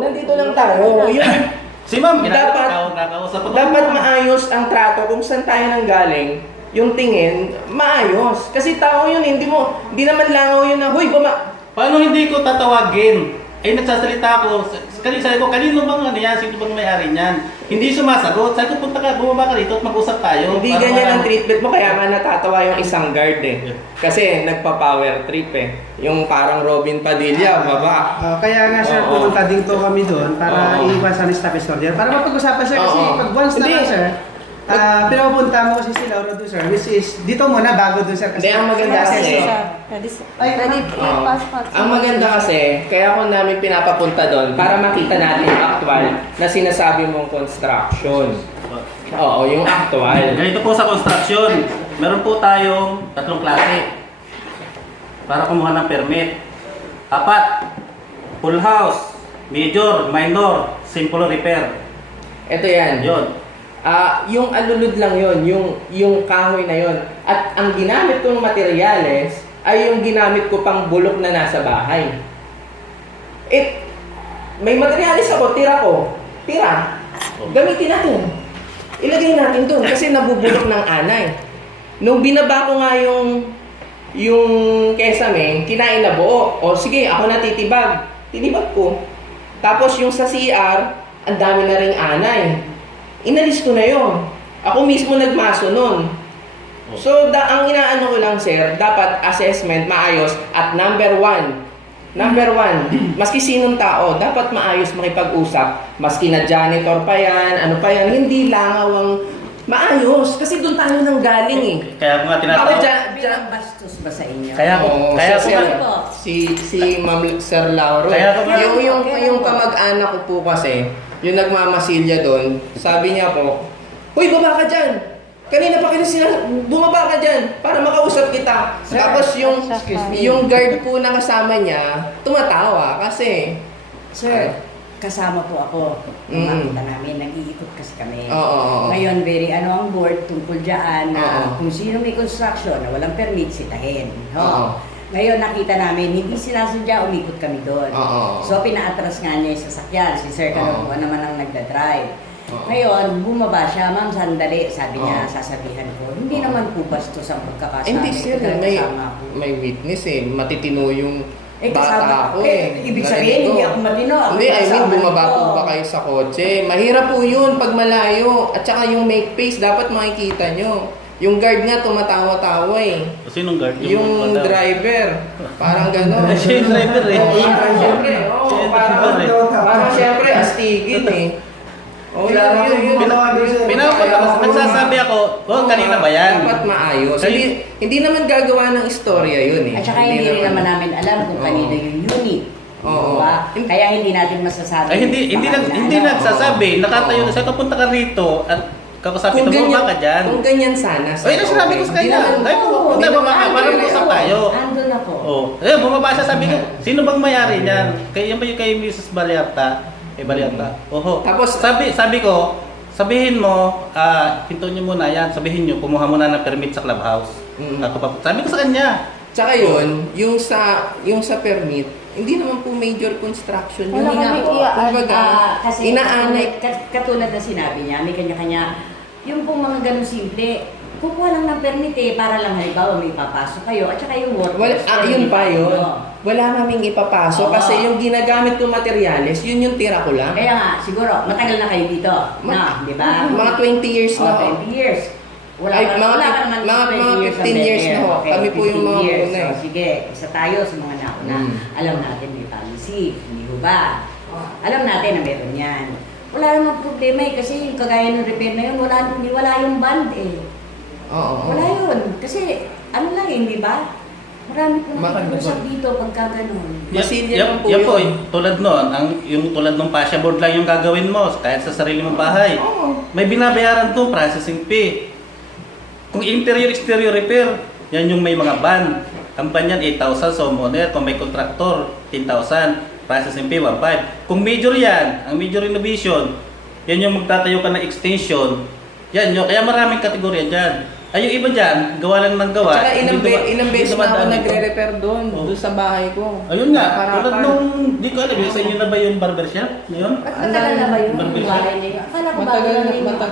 nandito lang tayo. Yung, Si ma'am, dapat maayos ang trato kung saan tayo nanggaling. Yung tingin, maayos. Kasi tao yun, hindi naman langaw yun na, huy, Paano hindi ko tatawagin? Ay, nagsasalita ako. Sabi ko, kanino bang ano yan? Sino bang may-ari niyan? Hindi sumasagot. Sabi ko, bumaba ka rito at mag-usap tayo. Hindi ganyan ang treatment mo, kaya nga natatawa yung isang guard eh. Kasi nagpa-power trip eh. Yung parang Robin Padilla, baba. Kaya nga sir, pumunta din to kami doon para iiwasan ang staff order. Para mapag-usapan sir kasi pag once na lang sir, pinapunta mo kasi si Laura doon sir, which is dito muna bago doon sir. Hindi, ang maganda kasi, ang maganda kasi, kaya ako namin pinapapunta doon para makita natin yung actual na sinasabi mong construction. Oo, yung actual. Ganito po sa construction, meron po tayong 3 klase para kumuha ng permit. 4, full house, major, minor, simple repair. Ito yan. Yun. Yung alulod lang yon, yung kahoy na yon. At ang ginamit kong materyales ay yung ginamit ko pang bulok na nasa bahay. May materyales ako, tira. Gamitin natin. Ilagay natin doon kasi nabubulok ng anay. Nung binaba ko nga yung kesame, kinain na buo. O sige, ako na titibag. Tinibag ko. Tapos yung sa CR, ang dami na ring anay. Inalis ko na yon. Ako mismo nagmaso nun. So, ang inaano ko lang, sir, dapat assessment maayos at number one, maski sinong tao, dapat maayos makipag-usap. Maski na janitor pa yan, ano pa yan, hindi langaw ang maayos. Kasi doon tayo nang galing eh. Kaya nga tinatawag. Bilang bastos ba sa inyo? Kaya si Ma'am Sir Lauro. Yung kamag-anak ko po kasi, yung nagmamasilya doon, sabi niya po, "Hoy, baba ka dyan! Kanina pa kita bumaba ka dyan para makausap kita." Sir, tapos yung guard po na kasama niya, tumatawa kasi, Sir, kasama po ako. Makita namin, nag-iikot kasi kami. Oo. Ngayon, ang board tungkol dyan na Oo. kung sino may construction na walang permit, sitahin. Oo. Ngayon, nakita namin, hindi sinasadya, umikot kami doon. Oo. So, pinaatras nga niya yung sasakyan. Si Sir Kanukuha naman ang nagdadrive. Oo. Ngayon, bumaba siya, "Ma'am, sandali," sabi niya, Oo. sasabihan ko. Hindi naman po bastos ang pagkakasama. hindi sir, may witness eh, matitino yung bata ko eh. Ibig sabihin, hindi ako matino. Hindi, I mean, bumaba po ba kayo sa kotse? Mahirap po yun pag malayo. At saka yung make face, dapat makikita nyo. Yung guard nga, tumatawa-tawa eh. Sinong guard? Yung driver, parang gano'n. Siya yung driver eh. Parang siyempre, parang siyempre, astigin eh. Yun. Nagsasabi ako, kanina ba yan? Dapat maayos. Hindi naman gagawa ng istorya yun eh. At saka hindi rin naman namin alam kung kanino yung unit. Oo. Diba? Kaya hindi natin masasabi. Ay, hindi nagsasabi. Nakatayo na siya, kapunta ka rito at kakusapin mo ba ka dyan? Kung ganyan sana. Ay, sinabi ko sa kanya. Ay, punta ba ka? Parang usap tayo. Andun ako. Bumaba siya, sabi ko, sino bang may-ari niyan? Yan ba yung kay Mrs. Baliarta? Baliarta. Oho. Tapos, sabi ko, sabihin mo, hinto niyo muna yan. Sabihin niyo, kumuha muna ng permit sa clubhouse. Sabi ko sa kanya. tsaka yun, yung sa permit, hindi naman po major construction yun. Wala kami Kumbaga, inaanay. Katulad na sinabi niya, may kanya-kanya, yung pong mga ganun simple, kukuha lang ng permit para lang halimbawa may papasok kayo at saka yung workers. Yun pa yun. Wala naming ipapasok kasi yung ginagamit kong materyales, yun yung tira ko lang. Kaya nga, siguro, matagal na kayo dito. Di ba? Mga 20 years na. 20 years. Wala Ay, ka naman mga 15 years na ho. Kami po yung mga una eh. So, sige, isa tayo sa mga nauna. Alam natin may policy, hindi ho ba? Alam natin na meron yan. Wala namang problema kasi yung kagaya ng repair na yun, wala yung band eh. Oo. Wala yun. Kasi ano lang hindi ba? Marami po nakikipag-usap dito pagka ganun. Masilya lang po yan po, yun. tulad noon, yung tulad ng fascia board lang yung gagawin mo, kahit sa sarili mong bahay. May binabayaran to, processing fee. Kung interior-exterior repair, yan yung may mga ban. Ang ban yan, 8,000 sa homeowner. Kung may contractor, 10,000. Processing fee, 1,500. Kung major yan, ang major renovation, yan yung magtatayo ka ng extension. Yan yun. Kaya maraming kategorya dyan. Ay, yung iba dyan, gawa lang ng gawa. Tsaka ilang beses na ako dumadaan dito. nagre-repair doon, Oh. doon sa bahay ko. Ayun nga, Harapan. tulad nung, di ko alam, sa inyo na ba yung barbershop ngayon? At matagal na ba yung Barbershop? bahay niya? Akala ko bago Matagal lang na, yun. matagal